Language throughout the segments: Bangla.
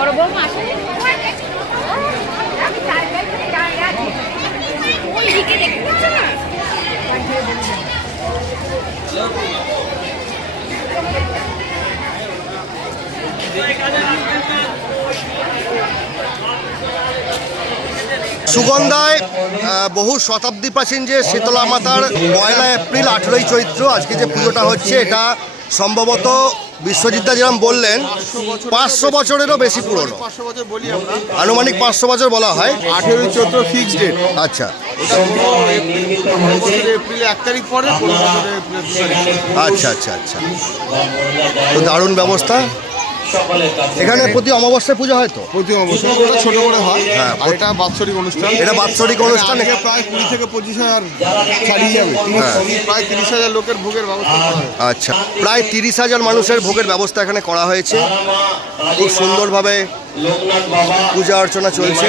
বড় বৌমা আসলে ওই দিকে দেখতে পাচ্ছ না? সুগন্ধায় বহু শতাব্দী প্রাচীন যে শীতলা মাতার 1 এপ্রিল 18ই চৈত্র আজকে যে পুজোটা হচ্ছে, এটা সম্ভবত বিশ্বজিৎদা যেরকম বললেন 500 বছরেরও বেশি পুরনো। 500 বছর বলি আমরা, আনুমানিক 500 বছর বলা হয়। 18ই চৈত্র ফিক্সড ডেট। আচ্ছা, এপ্রিলে 1 তারিখ পরে, 15 বছরে এপ্রিলে 2 তারিখ। আচ্ছা আচ্ছা আচ্ছা, তো দারুণ ব্যবস্থা। এখানে প্রতি অমাবস্যায় পুজো হয় তো? প্রতি অবশ্যই ওটা ছোট করে হয়। হ্যাঁ, আর এটা বাৎসরিক অনুষ্ঠান। এটা বাৎসরিক অনুষ্ঠান। আজকে প্রায় 20 থেকে 25,000 ছাড়িয়ে যাবে। প্রায় 30,000 লোকের ভোগের ব্যবস্থা করা হয়। আচ্ছা, প্রায় 30,000 মানুষের ভোগের ব্যবস্থা এখানে করা হয়েছে। খুব সুন্দরভাবে পূজা অর্চনা চলছে।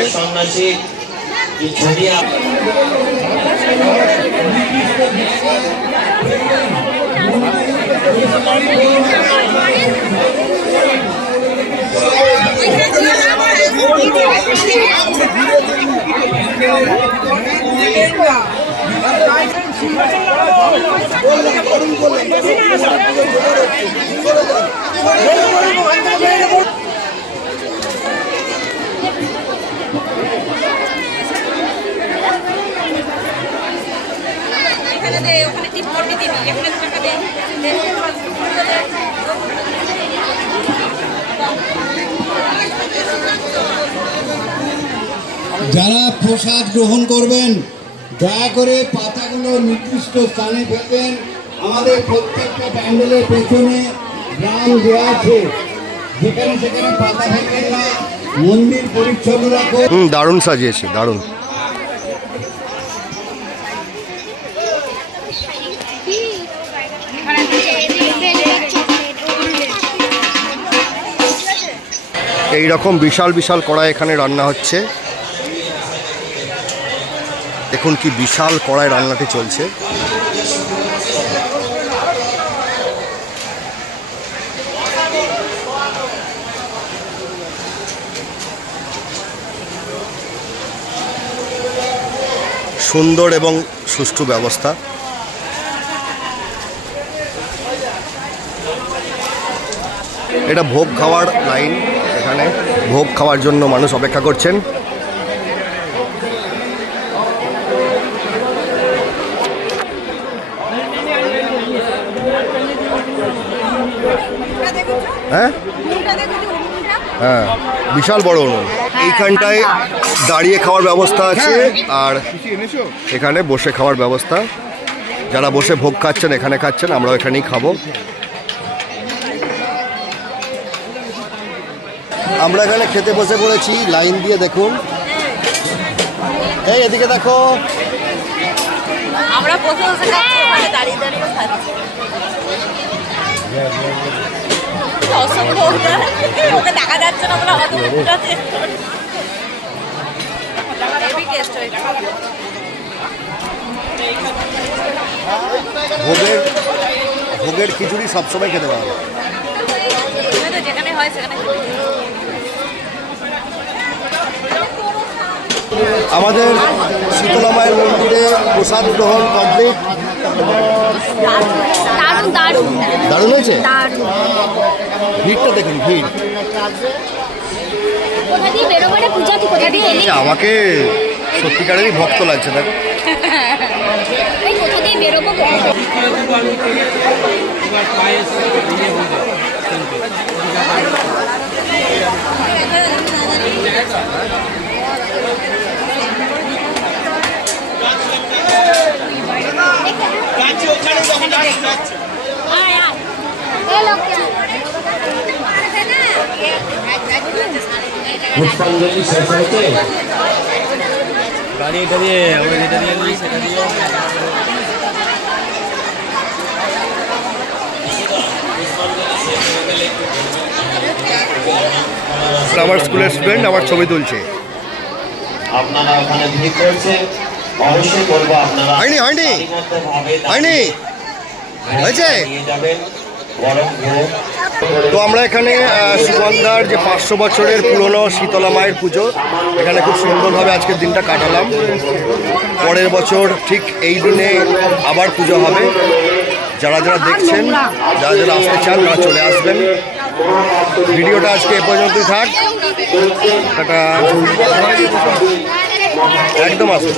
ওখানে টিপ করবি দিবি, এখানে টাকা দে। যারা প্রসাদ গ্রহণ করবেন দয়া করে পাতাগুলো নির্দিষ্ট স্থানে ফেলবেন। আমাদের প্রত্যেকটা প্যান্ডেলের পেছনে গ্রাম দেওয়া আছে, যেখানে সেখানে পাতা ফেলবেন না। মন্দির পরিচ্ছন্ন রাখো। দারুণ সাজিয়েছে, দারুণ। এই রকম বিশাল বিশাল কড়াই এখানে রান্না হচ্ছে। দেখুন কি বিশাল কড়াই রান্নাটি চলছে। সুন্দর এবং সুষ্ঠু ব্যবস্থা। এটা ভোগ খাওয়ার লাইন, এখানে ভোগ খাওয়ার জন্য মানুষ অপেক্ষা করছেন। হ্যাঁ হ্যাঁ, বিশাল বড় উনুন। এইখানটায় দাঁড়িয়ে খাওয়ার ব্যবস্থা আছে, আর এখানে বসে খাওয়ার ব্যবস্থা। যারা বসে ভোগ খাচ্ছেন এখানে খাচ্ছেন, আমরাও এখানেই খাবো। আমরা এখানে খেতে বসে পড়েছি লাইন দিয়ে। দেখুন, এই এদিকে দেখো, আমরা বসে বসে খাচ্ছি, ওখানে দাঁড়িয়ে দাঁড়িয়ে খাচ্ছি। ওকে দেখা যাচ্ছে না বলে আমাদের মুখটা টেস্ট করছি। হেভি টেস্ট হয়েছে। ভোগের খিচুড়ি সবসময় খেতে পারবো। যেখানে হয় সেখানে। আমাদের শীতলা মায়ের মন্দিরে প্রসাদ গ্রহণ কমপ্লিট। দারুণ হয়েছে। ভিড়টা দেখুন, ভিড়। আমাকে সত্যিকারেরই ভক্ত লাগছে। দেখ পুষ্পাঞ্জলি শেষ হয়েছে। গাড়ি এটা দিয়ে সেটা দিয়ে আমার স্কুলের স্টুডেন্ট আমার ছবি তুলছে। আপনারা ওখানে ভিড় করছেন, অবশ্যই করবো আপনারা। হয়নি হয়েছে। নিয়ে যাবেন গরম ভোগ তো আমরা এখানে সুগন্ধার যে 500 বছরের পুরনো শীতলা মায়ের পুজো, এখানে খুব সুন্দরভাবে আজকের দিনটা কাটালাম। পরের বছর ঠিক এই দিনে আবার পুজো হবে। যারা যারা দেখছেন, যারা যারা আসতে চান তারা চলে আসবেন। ভিডিওটা আজকে এ পর্যন্তই থাক। এটা একদম আসবে।